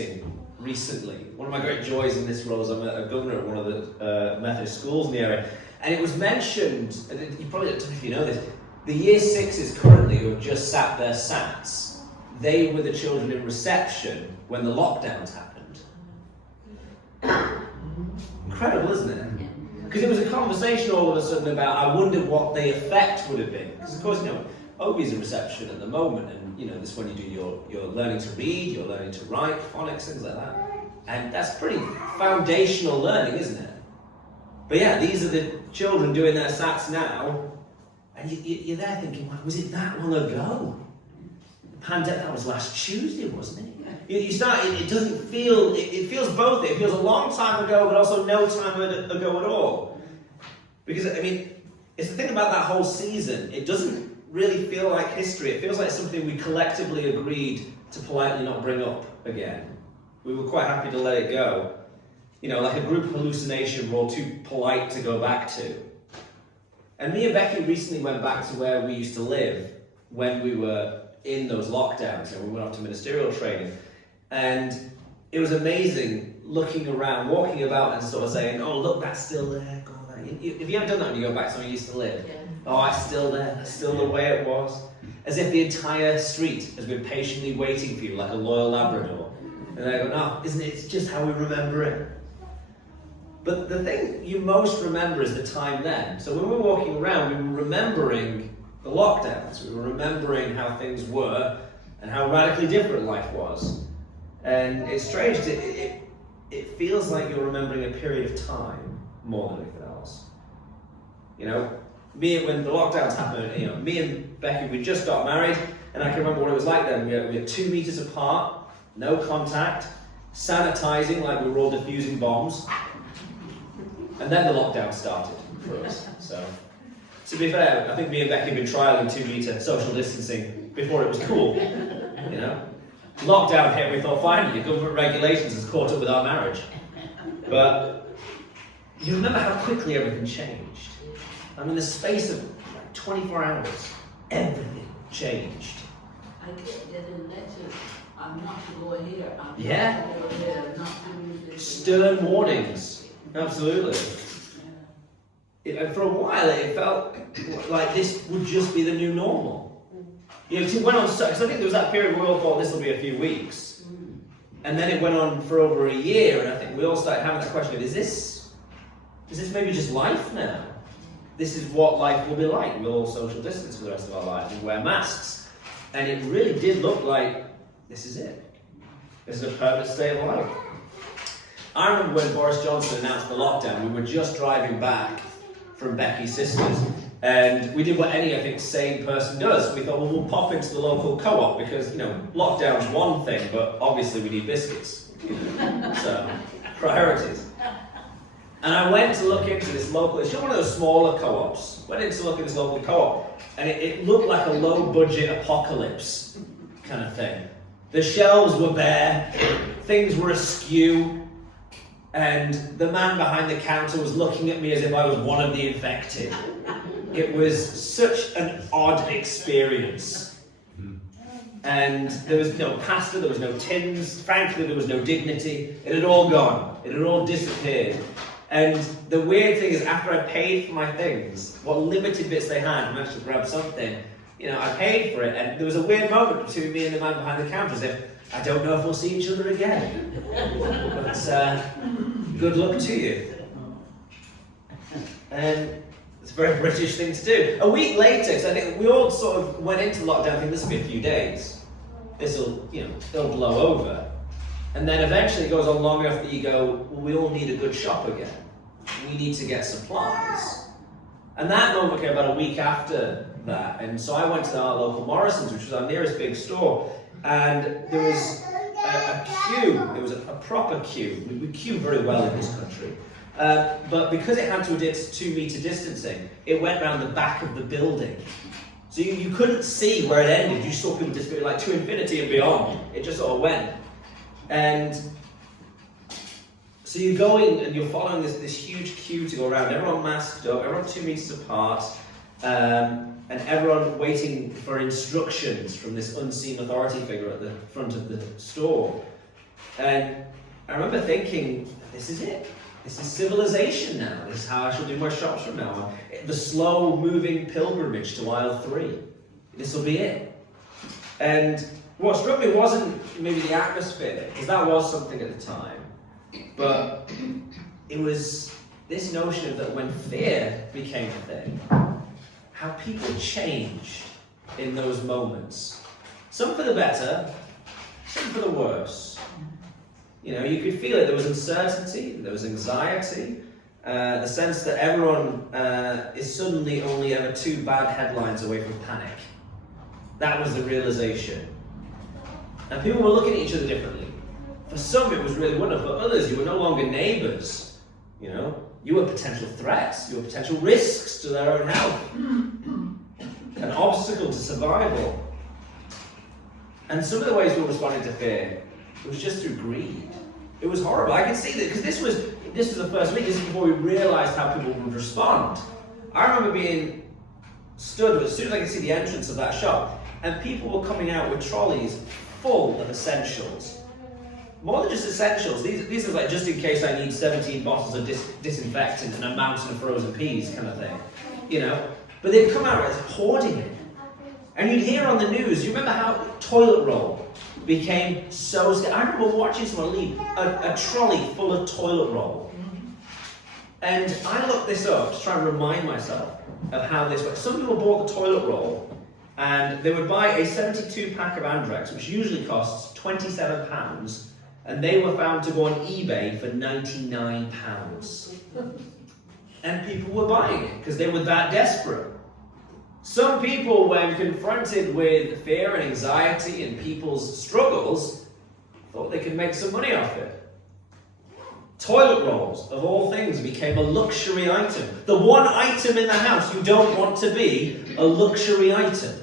meeting recently. One of my great joys in this role is I'm a governor at one of the Methodist schools in the area, and it was mentioned, and you probably don't know if you know this, the year sixes currently who have just sat their SATs, they were the children in reception when the lockdowns happened. Incredible, isn't it? Because it was a conversation all of a sudden about, I wondered what the effect would have been. Because of course, Obi's a reception at the moment, and this is when you do your learning to read, your learning to write, phonics, things like that. And that's pretty foundational learning, isn't it? But yeah, these are the children doing their SATs now, and you're there thinking, wow, was it that long ago? The pandemic, that was last Tuesday, wasn't it? You start, it doesn't feel, it feels both. It feels a long time ago, but also no time ago at all. Because, it's the thing about that whole season, it doesn't really feel like history. It feels like something we collectively agreed to politely not bring up again. We were quite happy to let it go. Like a group hallucination we're all too polite to go back to. And me and Becky recently went back to where we used to live when we were in those lockdowns, and we went off to ministerial training. And it was amazing looking around, walking about and sort of saying, oh, look, that's still there. Go there. If you haven't done that when you go back to where you used to live, oh, it's still there. That's still the way it was. As if the entire street has been patiently waiting for you like a loyal Labrador. And they go, no, isn't it? It's just how we remember it. But the thing you most remember is the time then. So when we were walking around, we were remembering the lockdowns. We were remembering how things were and how radically different life was. And it's strange, it feels like you're remembering a period of time more than anything else. When the lockdowns happened, me and Becky, we just got married, and I can remember what it was like then. We were 2 meters apart, no contact, sanitizing like we were all diffusing bombs. And then the lockdown started for us. So, to be fair, I think me and Becky have been trialing 2 meter social distancing before it was cool. Lockdown hit, we thought, finally, the government regulations has caught up with our marriage. But you remember how quickly everything changed. In the space of 24 hours, everything changed. I get a letter, I'm not to go here, I'm not to go there, not to do this. Stern warnings, absolutely. And for a while, it felt like this would just be the new normal. It went on, because I think there was that period where we all thought this will be a few weeks. And then it went on for over a year, and I think we all started having that question of, is this maybe just life now? This is what life will be like. We'll all social distance for the rest of our lives and wear masks. And it really did look like, this is it. This is a permanent state of life. I remember when Boris Johnson announced the lockdown, we were just driving back from Becky's sister's, and we did what any, I think, sane person does. We thought, well, we'll pop into the local co-op because, lockdown's one thing, but obviously we need biscuits. So, priorities. And I went to look into this local, it's just one of those smaller co-ops. Went in to look at this local co-op, and it looked like a low-budget apocalypse kind of thing. The shelves were bare, things were askew, and the man behind the counter was looking at me as if I was one of the infected. It was such an odd experience. And there was no pasta, there was no tins, frankly there was no dignity. It had all gone, it had all disappeared. And the weird thing is, after I paid for my things, what limited bits they had, I managed to grab something, I paid for it, and there was a weird moment between me and the man behind the counter, as if, I don't know if we'll see each other again. But good luck to you. And it's a very British thing to do. A week later, because I think we all sort of went into lockdown thinking this will be a few days. This'll, it'll blow over. And then eventually it goes on long enough that you go, well, we all need a good shop again. We need to get supplies. And that moment came about a week after that. And so I went to our local Morrison's, which was our nearest big store. And there was a queue. It was a proper queue. We queue very well in this country. But because it had to adhere to 2 meter distancing, it went around the back of the building. So you couldn't see where it ended. You saw people disappear like to infinity and beyond. It just sort of went. And so you're going and you're following this huge queue to go around. Everyone masked up, everyone 2 meters apart, and everyone waiting for instructions from this unseen authority figure at the front of the store. And I remember thinking, this is it. This is civilization now. This is how I shall do my shops from now on. The slow moving pilgrimage to aisle 3. This will be it. And what struck me wasn't maybe the atmosphere, because that was something at the time. But it was this notion of that when fear became a thing, how people changed in those moments. Some for the better, some for the worse. You know, you could feel it. There was uncertainty, there was anxiety, the sense that everyone is suddenly only ever 2 bad headlines away from panic. That was the realization. And people were looking at each other differently. For some it was really wonderful. For others, you were no longer neighbours. You know, you were potential threats, you were potential risks to their own health. An obstacle to survival. And some of the ways we were responding to fear, it was just through greed. It was horrible. I can see that, because this was the first week. This is before we realised how people would respond. I remember being stood as soon as I could see the entrance of that shop, and people were coming out with trolleys full of essentials. More than just essentials. These are like, just in case I need 17 bottles of disinfectant and a mountain of frozen peas kind of thing. You know? But they'd come out as hoarding it. And you'd hear on the news, you remember how toilet roll became so scarce. I remember watching someone leave a trolley full of toilet roll. And I looked this up to try and remind myself of how this works. Some people bought the toilet roll and they would buy a 72 pack of Andrex, which usually costs £27, and they were found to go on eBay for £99. And people were buying it because they were that desperate. Some people, when confronted with fear and anxiety and people's struggles, thought they could make some money off it. Toilet rolls, of all things, became a luxury item. The one item in the house you don't want to be a luxury item.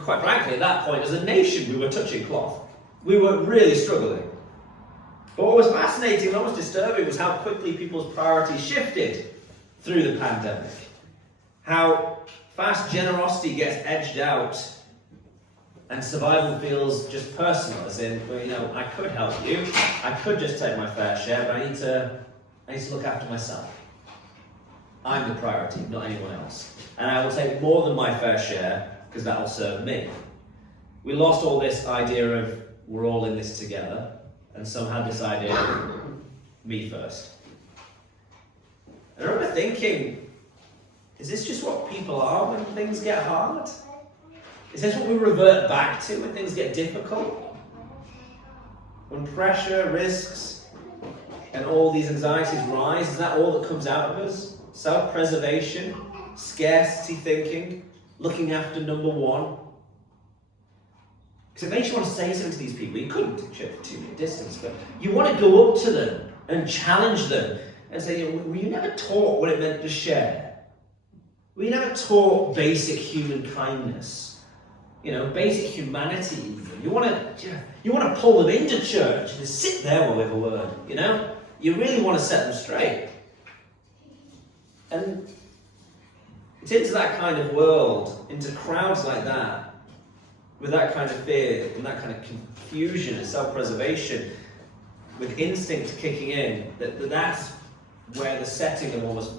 Quite frankly, at that point, as a nation, we were touching cloth. We were really struggling. But what was fascinating and almost disturbing was how quickly people's priorities shifted through the pandemic. How fast generosity gets edged out and survival feels just personal, as in, well, you know, I could help you, I could just take my fair share, but I need to look after myself. I'm the priority, not anyone else. And I will take more than my fair share, because that will serve me. We lost all this idea of we're all in this together, and somehow this idea of me first. And I remember thinking, is this just what people are when things get hard? Is this what we revert back to when things get difficult? When pressure, risks, and all these anxieties rise, is that all that comes out of us? Self-preservation, scarcity thinking, looking after number one. Because it makes you want to say something to these people. You couldn't do it at 2 meter distance, but you want to go up to them and challenge them and say, were you never taught what it meant to share? Were you never taught basic human kindness? You know, basic humanity even. You want to pull them into church and just sit there while we have a word, you know? You really want to set them straight. And it's into that kind of world, into crowds like that, with that kind of fear and that kind of confusion and self-preservation, with instinct kicking in, that's where the setting of almost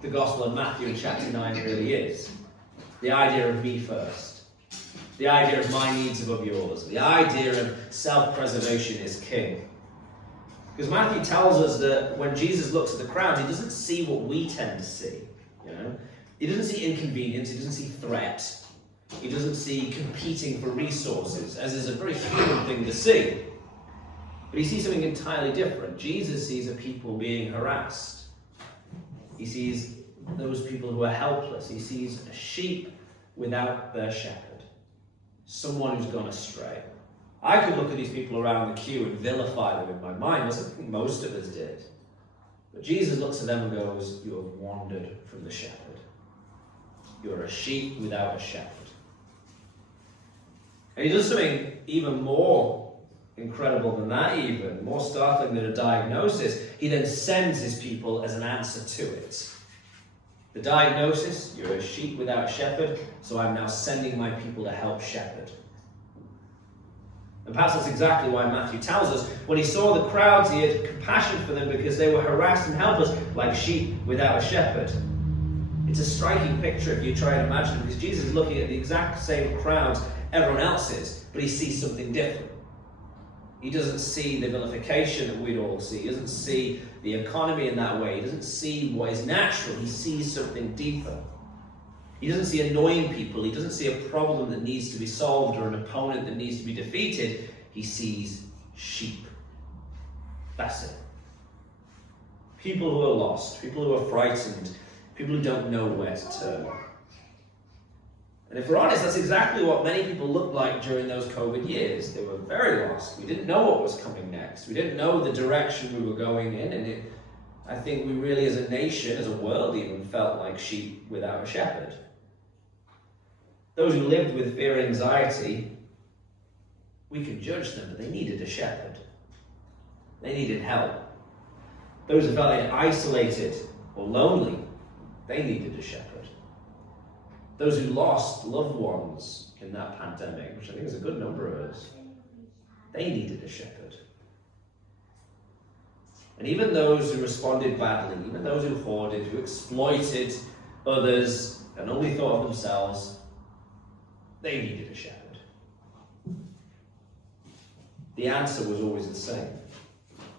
the Gospel of Matthew in chapter 9 really is. The idea of me first. The idea of my needs above yours. The idea of self-preservation is king. Because Matthew tells us that when Jesus looks at the crowd, he doesn't see what we tend to see. You know, he doesn't see inconvenience. He doesn't see threat. He doesn't see competing for resources, as is a very human thing to see. But he sees something entirely different. Jesus sees a people being harassed. He sees those people who are helpless. He sees a sheep without their shepherd. Someone who's gone astray. I could look at these people around the queue and vilify them in my mind, as I think most of us did. But Jesus looks at them and goes, you have wandered from the shepherd. You're a sheep without a shepherd. And he does something even more incredible than that, even more startling than a diagnosis. He then sends his people as an answer to it. The diagnosis, you're a sheep without a shepherd, so I'm now sending my people to help shepherd. And perhaps that's exactly why Matthew tells us, when he saw the crowds, he had compassion for them because they were harassed and helpless, like sheep without a shepherd. It's a striking picture if you try and imagine it, because Jesus is looking at the exact same crowds everyone else is, but he sees something different. He doesn't see the vilification that we'd all see. He doesn't see the economy in that way. He doesn't see what is natural. He sees something deeper. He doesn't see annoying people. He doesn't see a problem that needs to be solved or an opponent that needs to be defeated. He sees sheep. That's it. People who are lost, people who are frightened, people who don't know where to turn. And if we're honest, that's exactly what many people looked like during those COVID years. They were very lost. We didn't know what was coming next. We didn't know the direction we were going in. And I think we really, as a nation, as a world even, felt like sheep without a shepherd. Those who lived with fear and anxiety, we can judge them, but they needed a shepherd. They needed help. Those who felt isolated or lonely, they needed a shepherd. Those who lost loved ones in that pandemic, which I think is a good number of us, they needed a shepherd. And even those who responded badly, even those who hoarded, who exploited others and only thought of themselves, they needed a shepherd. The answer was always the same.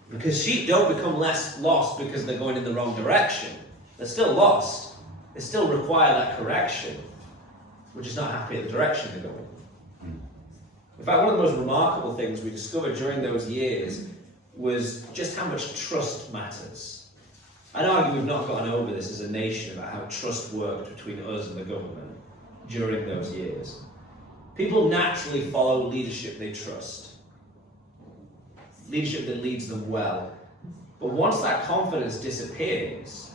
Because sheep don't become less lost because they're going in the wrong direction. They're still lost. They still require that correction. We're just not happy at the direction they're going. In fact, one of the most remarkable things we discovered during those years was just how much trust matters. I'd argue we've not gotten over this as a nation about how trust worked between us and the government during those years. People naturally follow leadership they trust. Leadership that leads them well. But once that confidence disappears,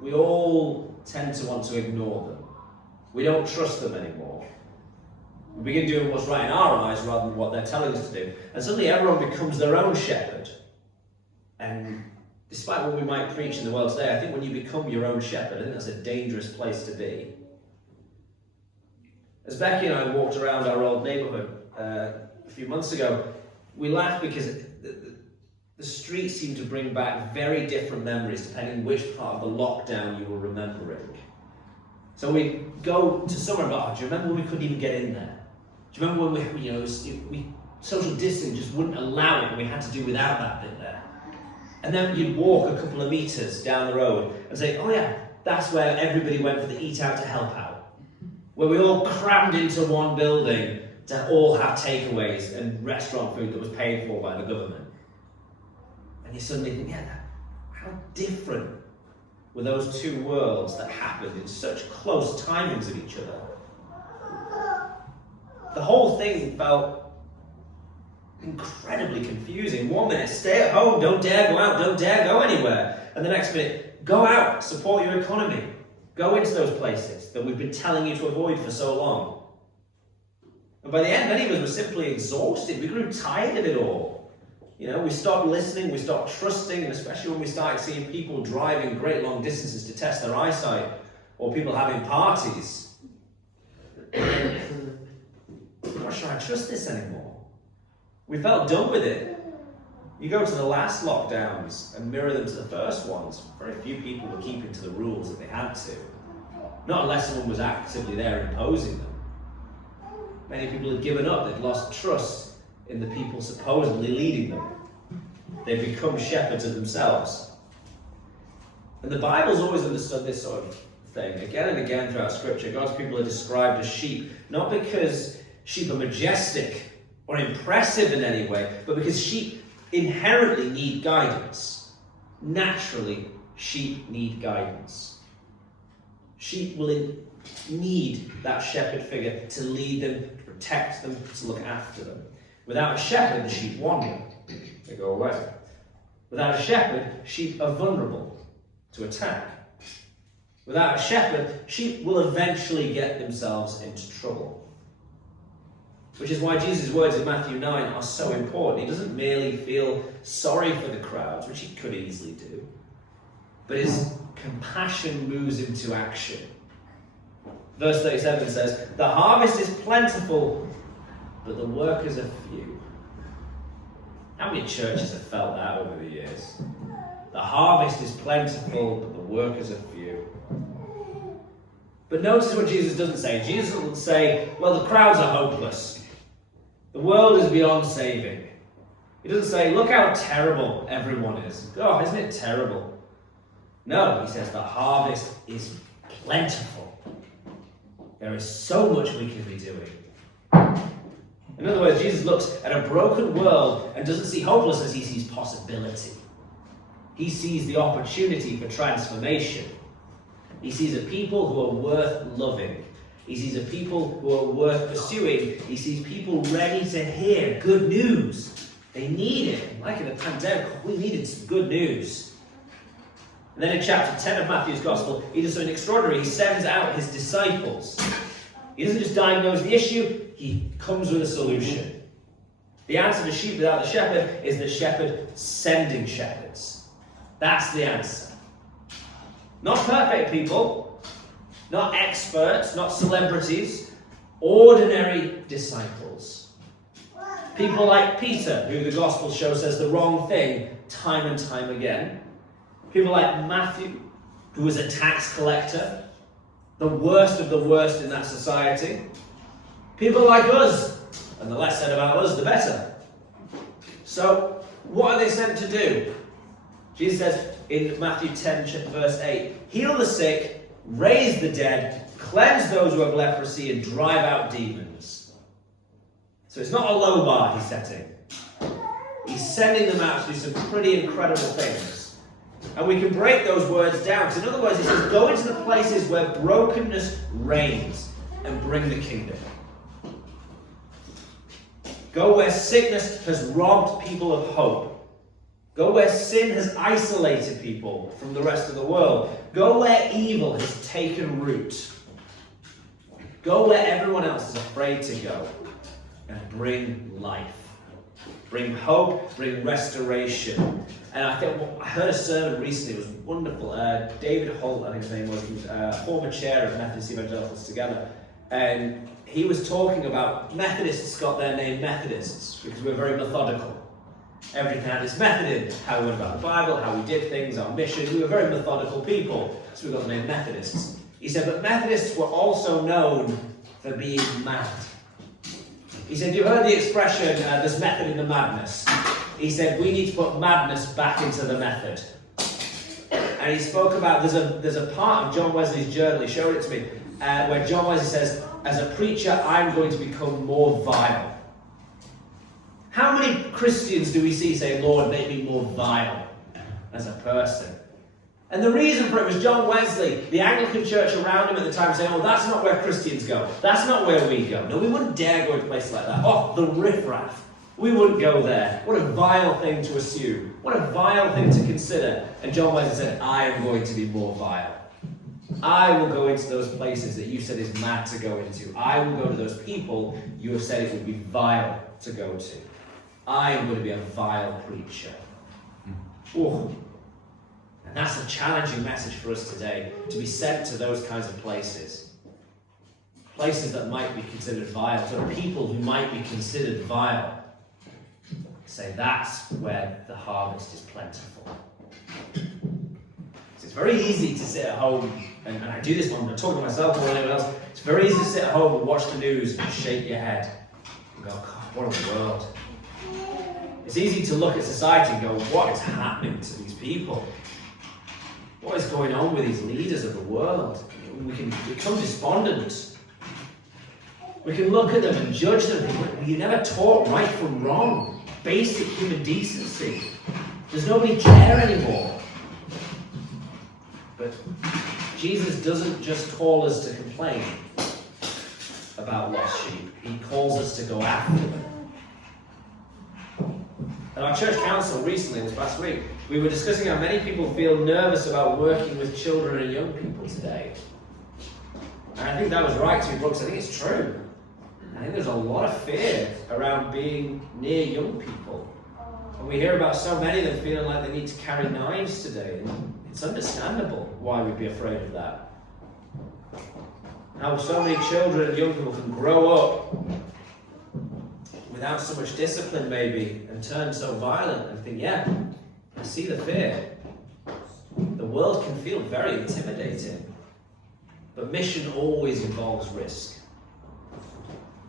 we all tend to want to ignore them. We don't trust them anymore. We begin doing what's right in our eyes rather than what they're telling us to do. And suddenly everyone becomes their own shepherd. And despite what we might preach in the world today, I think when you become your own shepherd, I think that's a dangerous place to be. As Becky and I walked around our old neighbourhood a few months ago, we laughed because the streets seemed to bring back very different memories depending which part of the lockdown you were remembering. So we go to somewhere and go, oh, do you remember when we couldn't even get in there? Do you remember when we social distancing just wouldn't allow it and we had to do without that bit there? And then you'd walk a couple of metres down the road and say, oh yeah, that's where everybody went for the eat out to help out. Where we all crammed into one building to all have takeaways and restaurant food that was paid for by the government. And you suddenly think, yeah, how different were those two worlds that happened in such close timings of each other? The whole thing felt incredibly confusing. 1 minute, stay at home, don't dare go out, don't dare go anywhere. And the next minute, go out, support your economy. Go into those places that we've been telling you to avoid for so long. And by the end, many of us were simply exhausted. We grew tired of it all. We stopped listening, we stopped trusting, and especially when we started seeing people driving great long distances to test their eyesight, or people having parties. I'm not sure I trust this anymore. We felt done with it. You go to the last lockdowns and mirror them to the first ones, very few people were keeping to the rules that they had to. Not unless someone was actively there imposing them. Many people had given up, they'd lost trust in the people supposedly leading them. They've become shepherds of themselves. And the Bible's always understood this sort of thing. Again and again throughout Scripture, God's people are described as sheep, not because sheep are majestic or impressive in any way, but because sheep inherently need guidance. Naturally, sheep need guidance. Sheep will need that shepherd figure to lead them, to protect them, to look after them. Without a shepherd, the sheep wander. They go away. Without a shepherd, sheep are vulnerable to attack. Without a shepherd, sheep will eventually get themselves into trouble. Which is why Jesus' words in Matthew 9 are so important. He doesn't merely feel sorry for the crowds, which he could easily do, but his compassion moves him to action. Verse 37 says, "The harvest is plentiful, but the workers are few. How many churches have felt that over the years? The harvest is plentiful, but the workers are few. But notice what Jesus doesn't say. Jesus doesn't say, well, the crowds are hopeless. The world is beyond saving. He doesn't say, look how terrible everyone is. Oh, isn't it terrible? No, he says the harvest is plentiful. There is so much we can be doing. In other words, Jesus looks at a broken world and doesn't see hopelessness, he sees possibility. He sees the opportunity for transformation. He sees a people who are worth loving. He sees a people who are worth pursuing. He sees people ready to hear good news. They need it. Like in the pandemic, we needed some good news. And then in chapter 10 of Matthew's Gospel, he does something extraordinary. He sends out his disciples. He doesn't just diagnose the issue, he comes with a solution. The answer to sheep without the shepherd is the shepherd sending shepherds. That's the answer. Not perfect people, not experts, not celebrities, ordinary disciples. People like Peter, who the Gospel shows says the wrong thing time and time again. People like Matthew, who was a tax collector, the worst of the worst in that society. People like us, and the less said about us, the better. So, what are they sent to do? Jesus says in Matthew 10, verse 8, heal the sick, raise the dead, cleanse those who have leprosy, and drive out demons. So it's not a low bar he's setting. He's sending them out to do some pretty incredible things. And we can break those words down. Because in other words, he says, go into the places where brokenness reigns and bring the kingdom. Go where sickness has robbed people of hope. Go where sin has isolated people from the rest of the world. Go where evil has taken root. Go where everyone else is afraid to go. And bring life. Bring hope, bring restoration. And I heard a sermon recently, it was wonderful. David Holt, I think his name was, he was a former chair of Methodist Evangelicals Together. And he was talking about Methodists got their name Methodists because we're very methodical. Everything had its method in how we went about the Bible, how we did things, our mission. We were very methodical people, so we got the name Methodists. He said, but Methodists were also known for being mad. He said, you've heard the expression, there's method in the madness. He said, we need to put madness back into the method. And he spoke about, there's a part of John Wesley's journal, he showed it to me, where John Wesley says, as a preacher, I'm going to become more vile. How many Christians do we see say, Lord, make me more vile as a person? And the reason for it was John Wesley, the Anglican church around him at the time, saying, oh, that's not where Christians go. That's not where we go. No, we wouldn't dare go to a place like that. Oh, the riffraff. We wouldn't go there. What a vile thing to assume. What a vile thing to consider. And John Wesley said, I am going to be more vile. I will go into those places that you said is mad to go into. I will go to those people you have said it would be vile to go to. I am going to be a vile preacher. Ooh. And that's a challenging message for us today, to be sent to those kinds of places. Places that might be considered vile, to people who might be considered vile. Say that's where the harvest is plentiful. So it's very easy to sit at home, and I do this when I'm talking to myself or anyone else, it's very easy to sit at home and watch the news and shake your head and go, God, what in the world? It's easy to look at society and go, what is happening to these people? What is going on with these leaders of the world? We can become despondent. We can look at them and judge them and think, you never taught right from wrong. Basic human decency. Does nobody care anymore? But Jesus doesn't just call us to complain about lost sheep. He calls us to go after them. At our church council recently, this past week, we were discussing how many people feel nervous about working with children and young people today. And I think that was right, to books. I think it's true. I think there's a lot of fear around being near young people. And we hear about so many of them feeling like they need to carry knives today. And it's understandable why we'd be afraid of that. How so many children and young people can grow up without so much discipline maybe, and turn so violent, and think, yeah, I see the fear. The world can feel very intimidating, but mission always involves risk.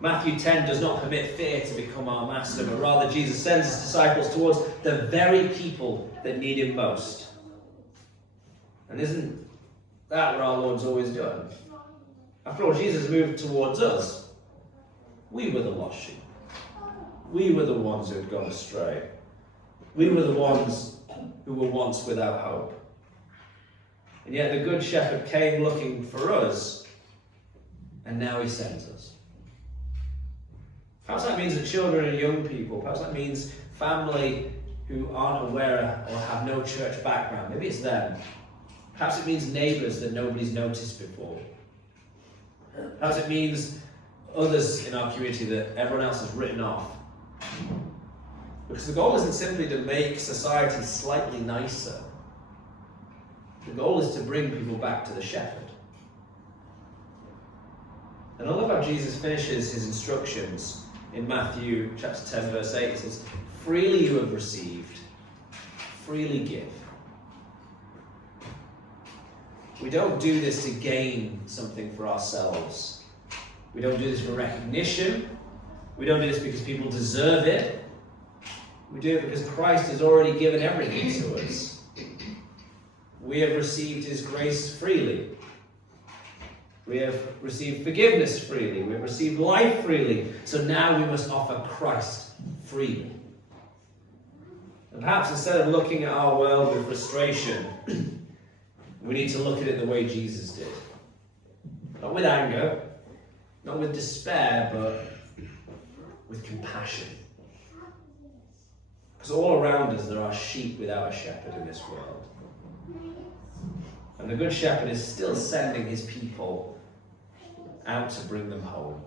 Matthew 10 does not permit fear to become our master, but rather Jesus sends his disciples towards the very people that need him most. And isn't that what our Lord's always done? After all, Jesus moved towards us. We were the lost sheep. We were the ones who had gone astray. We were the ones who were once without hope. And yet the Good Shepherd came looking for us, and now he sends us. Perhaps that means that children and young people, perhaps that means family who aren't aware or have no church background, maybe it's them. Perhaps it means neighbours that nobody's noticed before. Perhaps it means others in our community that everyone else has written off. Because the goal isn't simply to make society slightly nicer. The goal is to bring people back to the shepherd. And I love how Jesus finishes his instructions in Matthew chapter 10, verse 8. It says, freely you have received, freely give. We don't do this to gain something for ourselves. We don't do this for recognition. We don't do this because people deserve it. We do it because Christ has already given everything to us. We have received his grace freely. We have received forgiveness freely. We have received life freely. So now we must offer Christ freely. And perhaps instead of looking at our world with frustration, we need to look at it the way Jesus did. Not with anger, not with despair, but with compassion. Because all around us there are sheep without a shepherd in this world. And the Good Shepherd is still sending his people out to bring them home.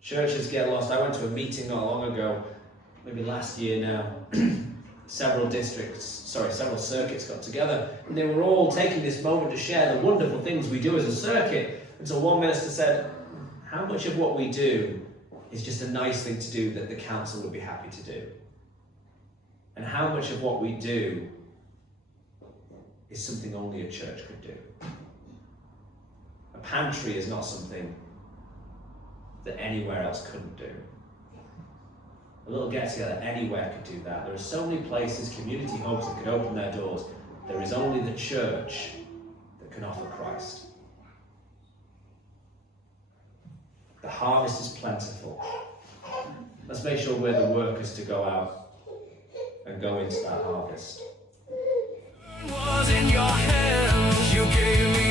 Churches get lost. I went to a meeting not long ago, maybe last year now. Several circuits got together, and they were all taking this moment to share the wonderful things we do as a circuit. And so one minister said, how much of what we do is just a nice thing to do that the council would be happy to do? And how much of what we do is something only a church could do? A pantry is not something that anywhere else couldn't do. A little get-together anywhere could do that. There are so many places, community hubs that could open their doors. There is only the church that can offer Christ. The harvest is plentiful. Let's make sure we're the workers to go out and go into that harvest. Was in your hands, you gave me